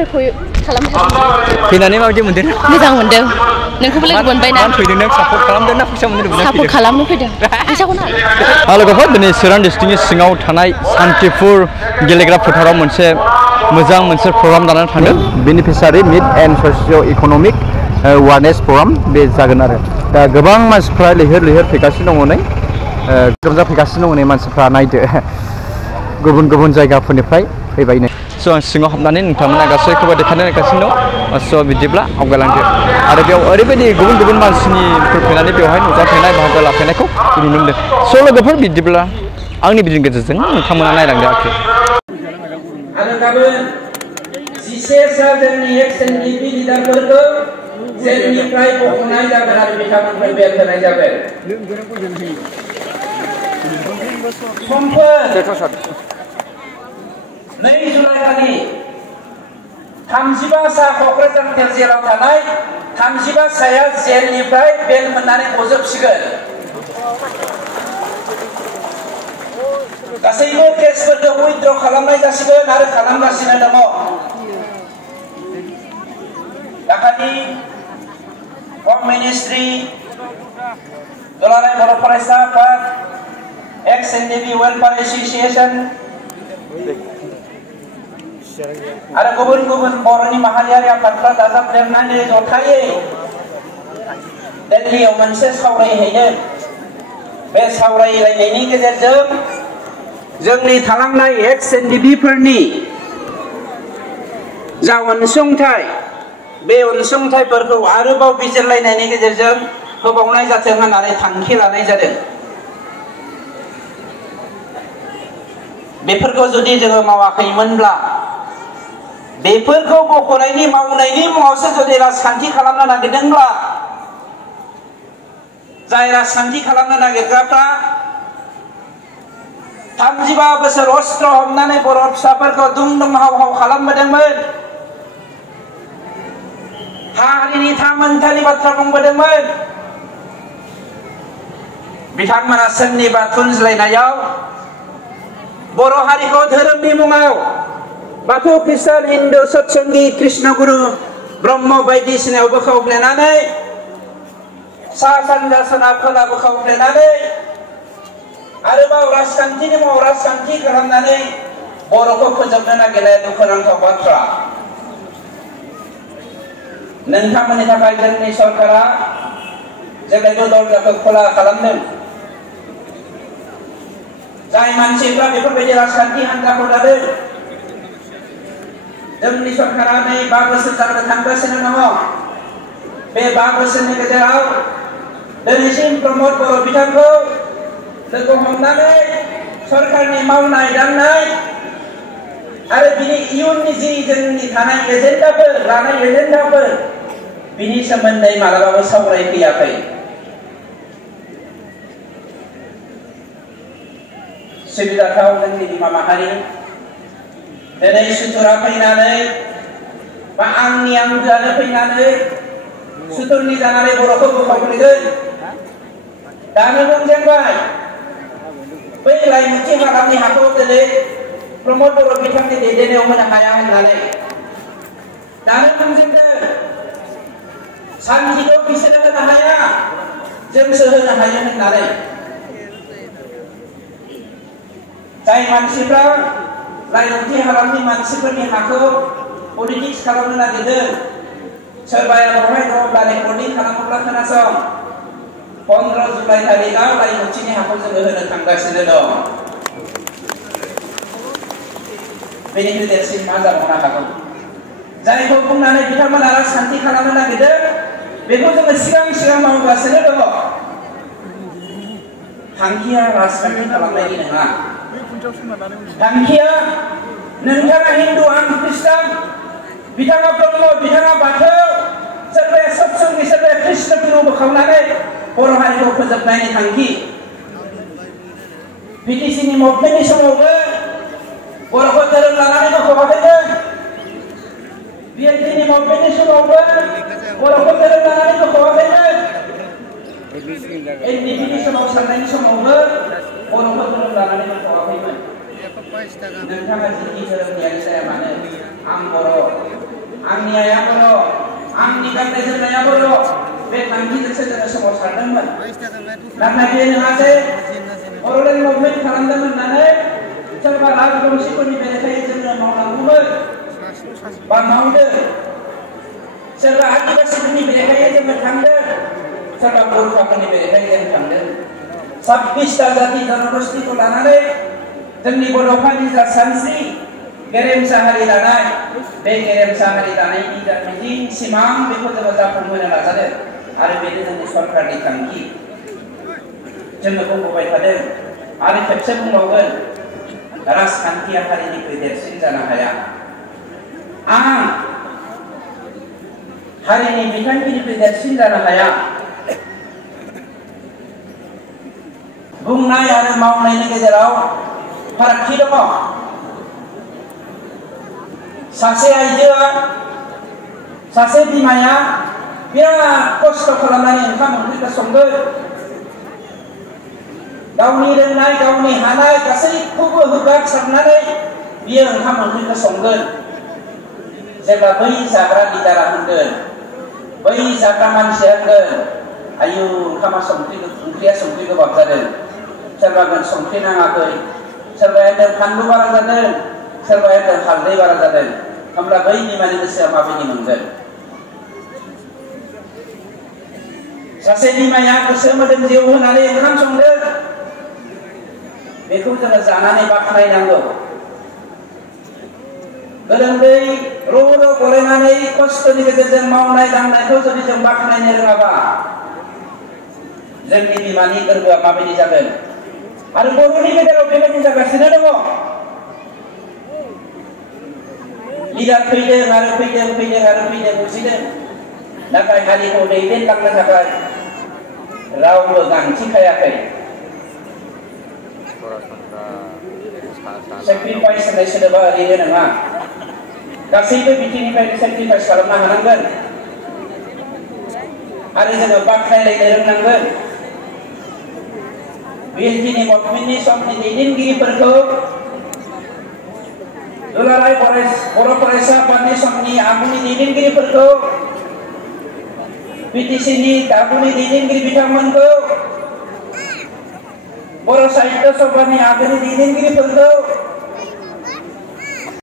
बिसोरखौ खालामथारदों फैनानै माबायदि मोनदों मोजां मोनदों नोंखौबो लोगो मोनबाय ना फैदों नों सापर्ट खालामदों ना फैसा मोनदों सापर्ट खालामनो फैदों फैसाखौ ना लोगोफोर दिनै चिरां डिस्ट्रिक्टनि सिङाव थानाय सान्तिपुर गेलेग्रा फोथाराव मोनसे मोजां मोनसे प्रग्राम जानानै थांदों बेनिफिसारि मिड and socio' economic awareness programme बे जागोन आरो दा गोबां मानसिफ्रा लैहोर लैहोर फैगासिनो दङ नै रंजाफैगासिनो दङ नै मानसिफ्रा नायदो गुबुन गुबुन जायगाफोरनिफ्राय फैबाय नै स' आं सिङाव हाबनानै नोंथांमोना गासैखौबो देखायनो नागिरगासिनो दं स' बिदिब्ला आवगायलांदो आरो बेयाव ओरैबायदि गुबुन गुबुन मानसिनिफोर फैनानै बेवहाय नुजाफैनाय बाहागो लाफैनायखौ नुनो मोनदों स' लोगोफोर बिदिब्ला आंनि भिडिअनि गेजेरजों नोंथांमोना नायलांदो आरोखि आरो गाबोन 11 सा जोंनि एक्स-एनडिपि लिडारफोरखौ जेलनिफ्राय बख'नाय जागोन आरो बिथांमोनखौ बेल होनाय जागोन समफोर 2 जुलाइ खालि 35 सा क'क्राझार जेलाव थानाय 35 साया जेलनिफ्राय बेल मोननानै गजोबसिगोन गासैबो केसफोरखौ उइथड्र खालामनाय जासिगोन आरो खालामगासिनो दङ दाखालि हम मिनिस्ट्रि दुलाराय बर' फरायसा आफाद एक्स-एनडिपि वेलफेयार एस'सिएशन आरो गुबुन गुबुन बर'नि माहारियारि आफादफ्रा दाजाबदेरनानै जथायै दिल्लीयाव मोनसे सावरायहैदों बे सावरायलायनायनि गेजेरजों जोंनि थालांनाय एक्स-एनडिपिफोरनि जा अनसुंथाइ बे अनसुंथाइफोरखौ आरोबाव बिजिरलायनायनि गेजेरजों होबावनाय जाथों होननानै थांखि लानाय जादों बेफोरखौ जुदि जोङो मावाखैमोनब्ला बेफोरखौ बख'नायनि मावनायनि मुङावसो जुदि राजखान्थि खालामनो नागिरदोंब्ला जाय राजखान्थि खालामनो नागिरग्राफ्रा 35 बोसोर अस्त्र हमनानै बर' फिसाफोरखौ दुम दुम हाव हाव खालामबोदोंमोन हारिनि थामोनथानि बाथ्रा बुंबोदोंमोन बिथांमोना सोरनिबा थुनज्लायनायाव बर' हारिखौ धोरोमनि मुङाव बाथौ ख्रिस्टान हिन्दु सतसंगी कृष्णगुरु ब्रह्म बायदिसिनायाव बोखावफ्लेनानै सा सानजा सोनाब खोला बोखावफ्लेनानै आरोबाव राजखान्थिनि मुङाव राजखान्थि खालामनानै बर'खौ फोजोबनो नागिरनाय दुखुनांथाव बाथ्रा नोंथांमोननि थाखाय जोंनि सरकारा जेब्लायबो दरजाखौ खुला खालामदों जाय मानसिफ्रा बेफोरबायदि राजखान्थि हान्जाखौ लादों जोंनि सरकारा नै 5 बोसोर जानो थांगासिनो दङ बे 5 बोसोरनि गेजेराव दिनैसिम प्रमद बर' बिथांखौ लोगो हमनानै सरकारनि मावनाय दांनाय आरो बिनि इयुननि जि जोंनि थानाय एजेन्डाफोर लानाय एजेन्डाफोर बिनि सोमोन्दै मालाबाबो सावरायफैयाखै सिबिजाथाव जोंनि बिमा माहारि दिनै सुथुरा फैनानै बा आंनि आंगोआनो फैनानै सुथुरनि जानानै बर'खौ बोखावफ्लेगोन दानो बुंजेनबाय बै लाइमुथि हालामनि हाखौ दिनै प्रमद बर' बिथांनि दैदेननायाव होनो हाया होननानै दानो बुंजेनदों सान्थिखौ बिसोरो होनो हाया जोंसो होनो हायो होननानै जाय मानसिफ्रा लाइमुथि हालामनि मानसिफोरनि हाखौ पलिटिक्स खालामनो नागिरदों सोरबाया बहाय दङब्ला रेकर्डिं खालामोब्ला खोनासं 15 जुलाइ तारिखआव लाइमुथिनि हाखौ जोङो होनो थांगासिनो दं बेनिख्रुइ देरसिन मा जाबावनो हागौ जायखौ बुंनानै बिथांमोना राजखान्थि खालामनो नागिरदों बेखौ जोङो सिगां मावगासिनो दङ थांखिया राजखान्थि खालामनायनि नङा थांखिया नोंथाङा हिन्दु आं ख्रिस्टान बिथाङा ब्रह्म बिथाङा बाथौ सोरबाया सतसंगी सोरबाया कृष्णगुरु बोखावनानै बर' हारिखौ फोजोबनायनि थांखि बिटिसिनि मुभमेन्टनि समावबो बर'खौ धोरोम लानानै बोखावाखैमोन बिएनपिनि मुभमेन्टनि समावबो बर'खौ धोरोम लानानै बोखावाखैमोन एनडिपिनि समाव साननायनि समावबो बर'खौ धोरोम लानानै बोखावाखैमोन नोंथाङा जिखि धोरोमनियानो जाया मानो आं बर' आंनि आइया बर' आंनि गाननाय जोमनाया बर' बे थांखिजोंसो जोङो सोमावसारदोंमोन नाथाय बे नङासै बर'लेण्ड मुभमेन्ट खालामदोंमोन होननानै सोरबा राजबंशीफोरनि बेरेखायै जोङो मावनांगौमोन बा मावदों सोरबा आदिबासिफोरनि बेरेखायै जोङो थांदों सोरबा बर'फोरनि बेरेखायै जों थांदों 26टा जाति जनगोष्ठीखौ लानानै जोंनि बड'फानि जा सानस्रि गेरेमसा हारि दानाय बे गेरेमसा हारि दानायनि जा मिजिं सिमां बेखौ जोङो जाफुंहोनो नाजादों आरो बेनो जोंनि सरकारनि थांखि जोङो बुंबोबाय थादों आरो खेबसे बुंबावगोन राजखान्थिया हारिनिख्रुइ देरसिन जानो हाया आं हारिनि बिथांखिनिख्रुइ देरसिन जानो हाया बुंनाय आरो मावनायनि गेजेराव फारागथि दङ सासे आइजोआ सासे बिमाया बिराद खस्थ' खालामनानै ओंखाम ओंख्रिखौ संगोन गावनि रोंनाय गावनि हानाय गासैखौबो होगारसारनानै बियो ओंखाम ओंख्रिखौ संगोन जेब्ला बै जाग्रा लिडारा होनगोन बै जाग्रा मानसिया होनगोन आयु ओंख्रिया संख्रि गोबाब जादों सोरबा होनगोन संख्रि नाङाखै सोरबाया होनगोन फानलु बारा जादों सोरबाया होनगोन हालदै बारा जादों होमब्ला बै बिमानि गोसोआ माबायदि मोनगोन सासे बिमाया गोसो मोदोम जिउ होनानै ओंखाम संदों बेखौ जोङो जानानै बाख्नायनांगौ गोलोमदै र' गलायनानै खस्थ'नि गेजेरजों मावनाय दांनायखौ जुदि जों बाख्नायनो रोङाबा जोंनि बिमानि गोरबोआ माबायदि जागोन आरो बर'नि गेजेराव बेबायदि जागासिनो दङ लिडार फैदों आरो फैदों बुजिदों नाथाय हारिखौ दैदेनलांनो थाखाय रावबो गान्थि खायाखै सेक्रिफाइस होननाय सोदोबा ओरैनो नङा गासैबो बिथिंनिफ्रायनो सेक्रिफाइस खालामनो हानांगोन आरो जोङो बाख्नायलायनो रोंनांगोन बिएलटिनि मुभमेन्टनि समनि दैदेनगिरिफोरखौ दुलाराय बर' फरायसा आफादनि समनि आगुनि दैदेनगिरिफोरखौ बिटिसिनि आगुनि दैदेनगिरि बिथांमोनखौ बर' साहित्य सभानि आगुनि दैदेनगिरिफोरखौ